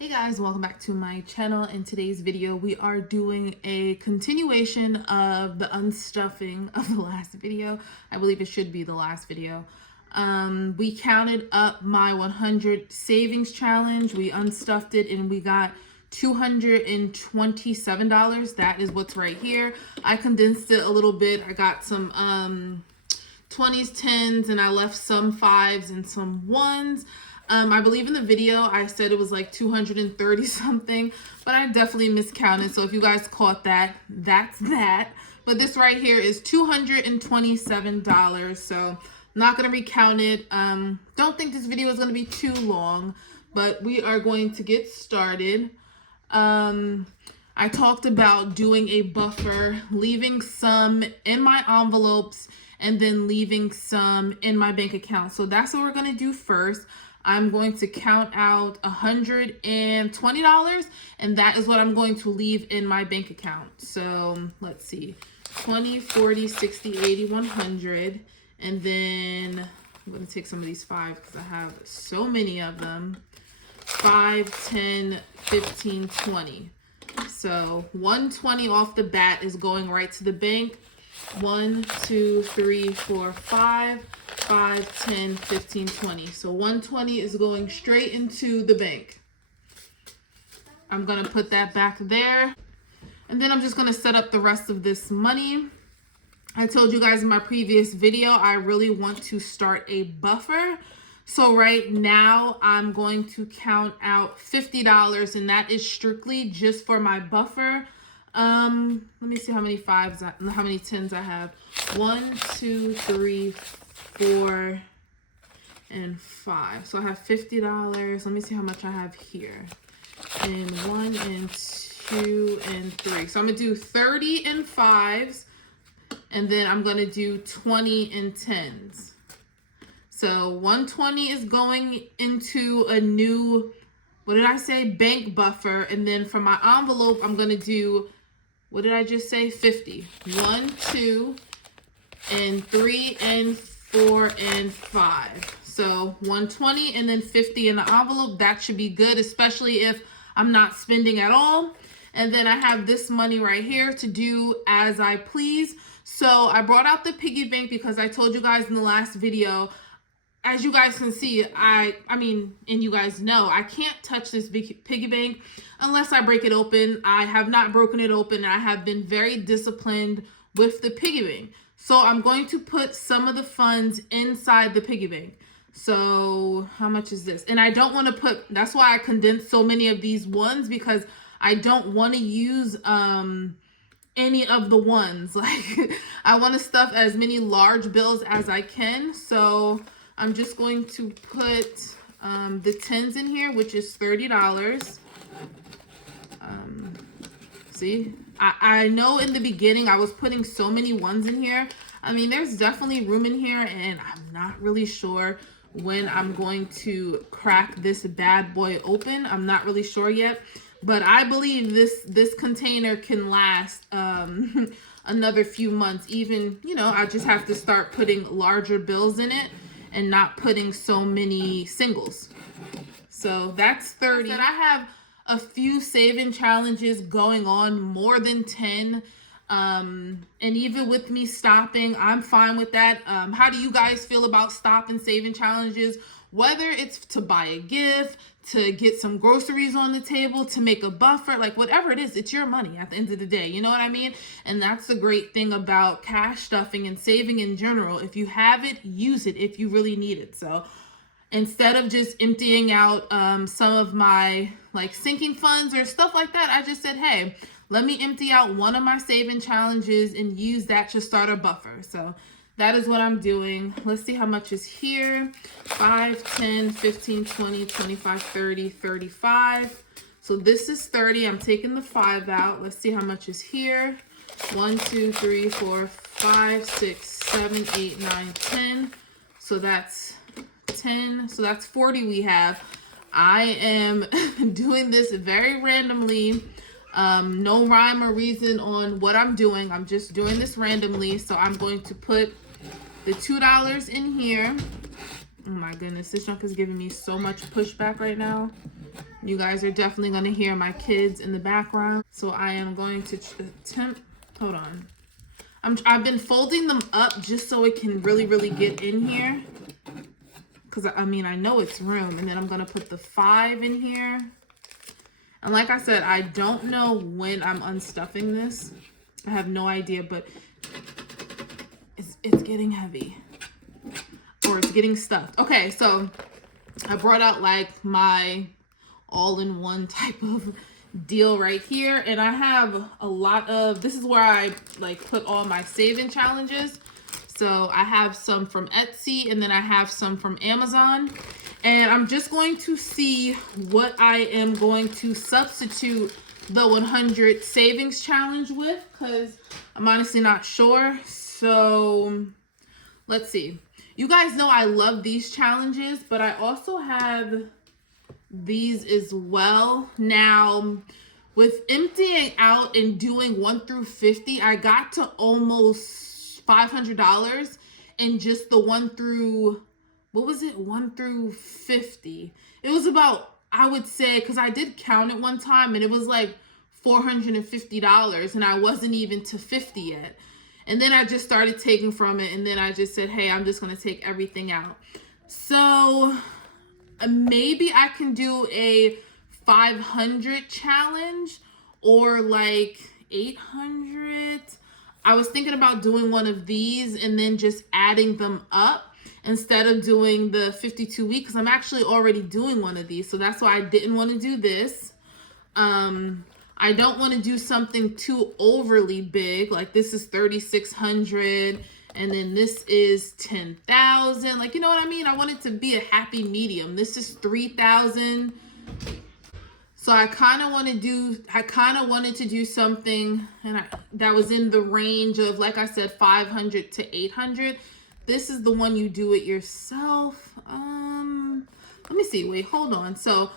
Hey guys, welcome back to my channel. In today's video, we are doing a continuation of the unstuffing of the last video. I believe it should be the last video. We counted up my 100 savings challenge. We unstuffed it and we got $227. That is what's right here. I condensed it a little bit. I got some 20s, 10s, and I left some 5s and some 1s. I believe in the video I said it was like 230 something, but I definitely miscounted. So if you guys caught that, that's that. But this right here is $227. So I'm not going to recount it. Don't think this video is going to be too long, but we are going to get started. I talked about doing a buffer, leaving some in my envelopes, and then leaving some in my bank account. So that's what we're going to do first. I'm going to count out $120, and that is what I'm going to leave in my bank account. So let's see, 20, 40, 60, 80, 100. And then I'm going to take some of these 5 because I have so many of them. 5, 10, 15, 20. So 120 off the bat is going right to the bank. 1, 2, 3, 4, 5, 10, 15, 20. So 120 is going straight into the bank. I'm going to put that back there. And then I'm just going to set up the rest of this money. I told you guys in my previous video, I really want to start a buffer. So right now I'm going to count out $50, and that is strictly just for my buffer. Let me see how many 5s, how many 10s I have. 1, 2, 3, 4, and 5. So I have $50. Let me see how much I have here. And 1 and 2 and 3. So I'm gonna do 30 and 5s, and then I'm gonna do 20 and 10s. So 120 is going into a new, what did I say? Bank buffer. And then for my envelope, I'm gonna do, what did I just say? 50. 1, 2, and 3, and 4, and 5. So 120 and then 50 in the envelope. That should be good, especially if I'm not spending at all. And then I have this money right here to do as I please. So I brought out the piggy bank because I told you guys in the last video, as you guys can see, I mean, and you guys know, I can't touch this big piggy bank unless I break it open. I have not broken it open. I have been very disciplined with the piggy bank. So I'm going to put some of the funds inside the piggy bank. So how much is this? And I don't want to put, that's why I condensed so many of these ones, because I don't want to use any of the ones. Like, I want to stuff as many large bills as I can. So I'm just going to put the 10s in here, which is $30. See, I know in the beginning I was putting so many 1s in here. I mean, there's definitely room in here, and I'm not really sure when I'm going to crack this bad boy open. I'm not really sure yet, but I believe this container can last another few months. Even, you know, I just have to start putting larger bills in it and not putting so many singles. So that's 30. I have a few saving challenges going on, more than 10. And even with me stopping, I'm fine with that. How do you guys feel about stop and saving challenges? Whether it's to buy a gift, to get some groceries on the table, to make a buffer, like whatever it is, it's your money at the end of the day. You know what I mean? And that's the great thing about cash stuffing and saving in general. If you have it, use it if you really need it. So instead of just emptying out some of my like sinking funds or stuff like that, I just said, hey, let me empty out one of my saving challenges and use that to start a buffer. So that is what I'm doing. Let's see how much is here. 5, 10, 15, 20, 25, 30, 35. So this is 30. I'm taking the 5 out. Let's see how much is here. 1, 2, 3, 4, 5, 6, 7, 8, 9, 10. So that's 10. So that's 40 we have. I am doing this very randomly. No rhyme or reason on what I'm doing. I'm just doing this randomly. So I'm going to put the $2 in here. Oh my goodness, this junk is giving me so much pushback right now. You guys are definitely going to hear my kids in the background. So I am going to attempt, hold on. I've been folding them up just so it can really get in here. Because I mean, I know it's room. And then I'm going to put the 5 in here. And like I said, I don't know when I'm unstuffing this. I have no idea, but it's getting heavy. Or it's getting stuffed. Okay, so I brought out like my all-in-one type of deal right here. And I have a lot of, this is where I like put all my saving challenges. So I have some from Etsy and then I have some from Amazon. And I'm just going to see what I am going to substitute the 100 savings challenge with, because I'm honestly not sure. So let's see. You guys know I love these challenges, but I also have these as well. Now, with emptying out and doing 1 through 50, I got to almost $500 and just the 1 through, what was it? 1 through 50. It was about, I would say, because I did count it one time and it was like $450 and I wasn't even to 50 yet. And then I just started taking from it and then I just said, hey, I'm just going to take everything out. So maybe I can do a 500 challenge or like 800. I was thinking about doing one of these and then just adding them up instead of doing the 52 week, because I'm actually already doing one of these. So that's why I didn't want to do this. I don't want to do something too overly big. Like this is 3,600 and then this is 10,000. Like, you know what I mean? I want it to be a happy medium. This is 3,000. So I kind of wanted to do something that was in the range of, like I said, 500 to 800. This is the one you do it yourself. Let me see. Wait, hold on. So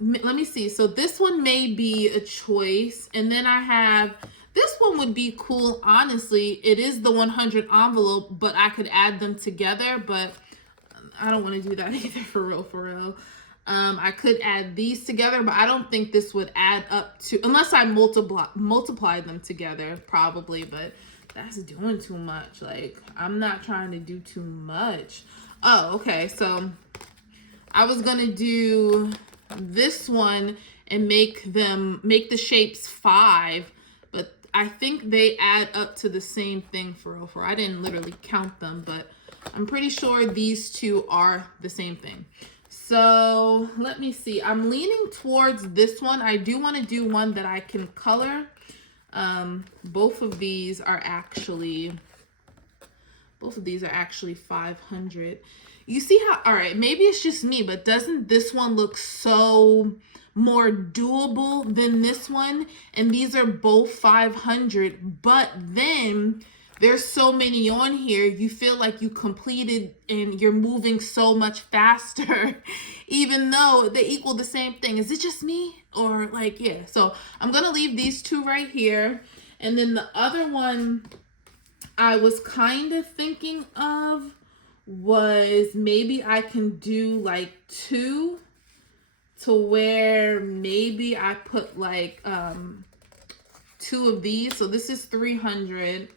let me see. So this one may be a choice. And then I have, this one would be cool. Honestly, it is the 100 envelope, but I could add them together, but I don't want to do that either, for real. I could add these together, but I don't think this would add up to, unless I multiply them together, probably, but that's doing too much. Like, I'm not trying to do too much. Oh, okay. So I was going to do this one and make the shapes 5, but I think they add up to the same thing for real. I didn't literally count them, but I'm pretty sure these two are the same thing. So let me see. I'm leaning towards this one. I do want to do one that I can color. Both of these are actually 500. You see how, all right, maybe it's just me, but doesn't this one look so more doable than this one? And these are both 500, but then there's so many on here, you feel like you completed and you're moving so much faster, even though they equal the same thing. Is it just me? Or like, yeah. So I'm going to leave these two right here. And then the other one I was kind of thinking of was maybe I can do like 2 to where maybe I put like 2 of these. So this is 300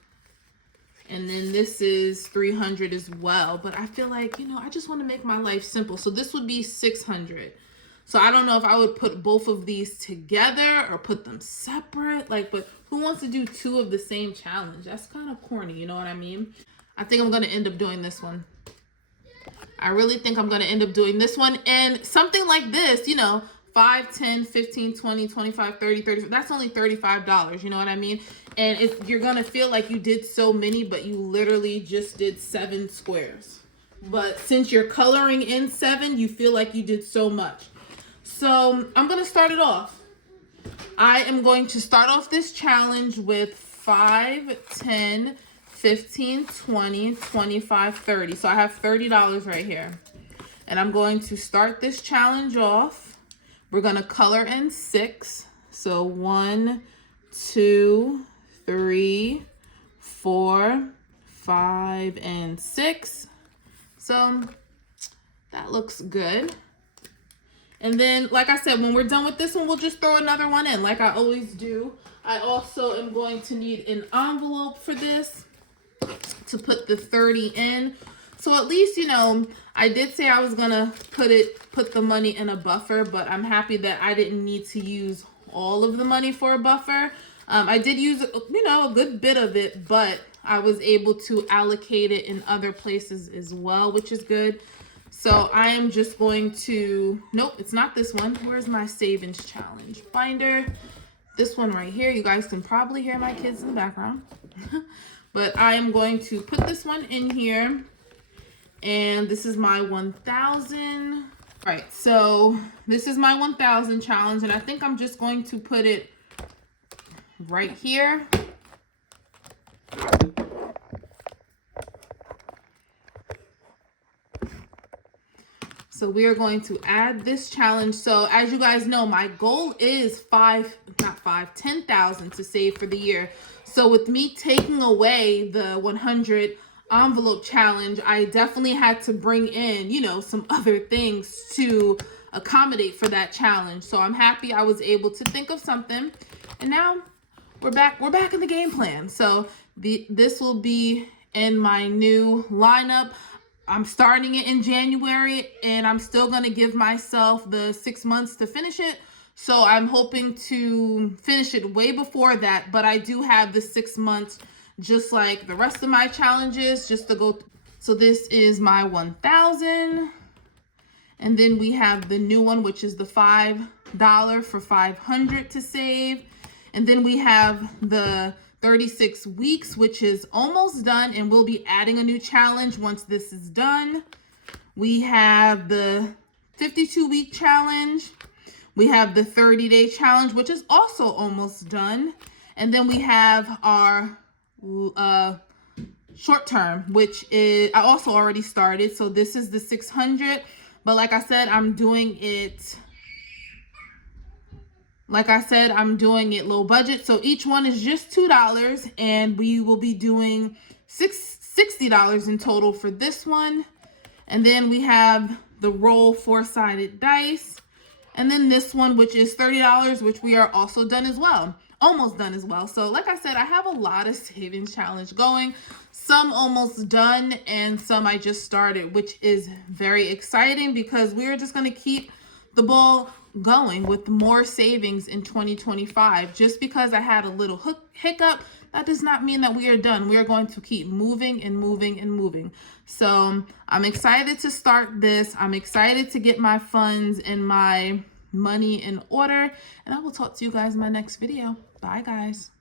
and then this is 300 as well. But I feel like, you know, I just want to make my life simple. So this would be 600. So I don't know if I would put both of these together or put them separate. Like, but who wants to do 2 of the same challenge? That's kind of corny, you know what I mean? I think I'm going to end up doing this one. I really think I'm going to end up doing this one. And something like this, you know, 5, 10, 15, 20, 25, 30, 30. That's only $35. You know what I mean? And you're going to feel like you did so many, but you literally just did 7 squares. But since you're coloring in 7, you feel like you did so much. So I'm going to start it off. I am going to start off this challenge with 5, 10, 15, 20, 25, 30. So I have $30 right here. And I'm going to start this challenge off. We're going to color in 6. So 1, 2, 3, 4, 5, and 6. So that looks good. And then, like I said, when we're done with this one, we'll just throw another one in like I always do. I also am going to need an envelope for this to put the 30 in. So at least, you know, I did say I was gonna put the money in a buffer, but I'm happy that I didn't need to use all of the money for a buffer. I did use, you know, a good bit of it, but I was able to allocate it in other places as well, which is good. So I am just going to, nope, it's not this one. Where's my savings challenge binder? This one right here. You guys can probably hear my kids in the background. But I am going to put this one in here. And this is my 1,000. Right, so this is my 1,000 challenge. And I think I'm just going to put it right here. So we are going to add this challenge. So as you guys know, my goal is 10,000 to save for the year. So with me taking away the 100 envelope challenge, I definitely had to bring in, you know, some other things to accommodate for that challenge. So I'm happy I was able to think of something. And now we're back in the game plan. So this will be in my new lineup. I'm starting it in January, and I'm still going to give myself the 6 months to finish it. So I'm hoping to finish it way before that, but I do have the 6 months just like the rest of my challenges just to go. So this is my 1,000. And then we have the new one, which is the $5 for 500 to save. And then we have the 36 weeks, which is almost done, and we'll be adding a new challenge once this is done. We have the 52-week challenge. We have the 30-day challenge, which is also almost done. And then we have our short term, which is I also already started. So this is the 600, but like I said, I'm doing it low budget. So each one is just $2, and we will be doing $60 in total for this one. And then we have the roll 4-sided dice. And then this one, which is $30, which we are also done as well. Almost done as well. So like I said, I have a lot of savings challenge going. Some almost done and some I just started, which is very exciting because we're just going to keep the ball going with more savings in 2025. Just because I had a little hiccup, that does not mean that we are done. We are going to keep moving and moving and moving. So I'm excited to start this. I'm excited to get my funds and my money in order. And I will talk to you guys in my next video. Bye, guys.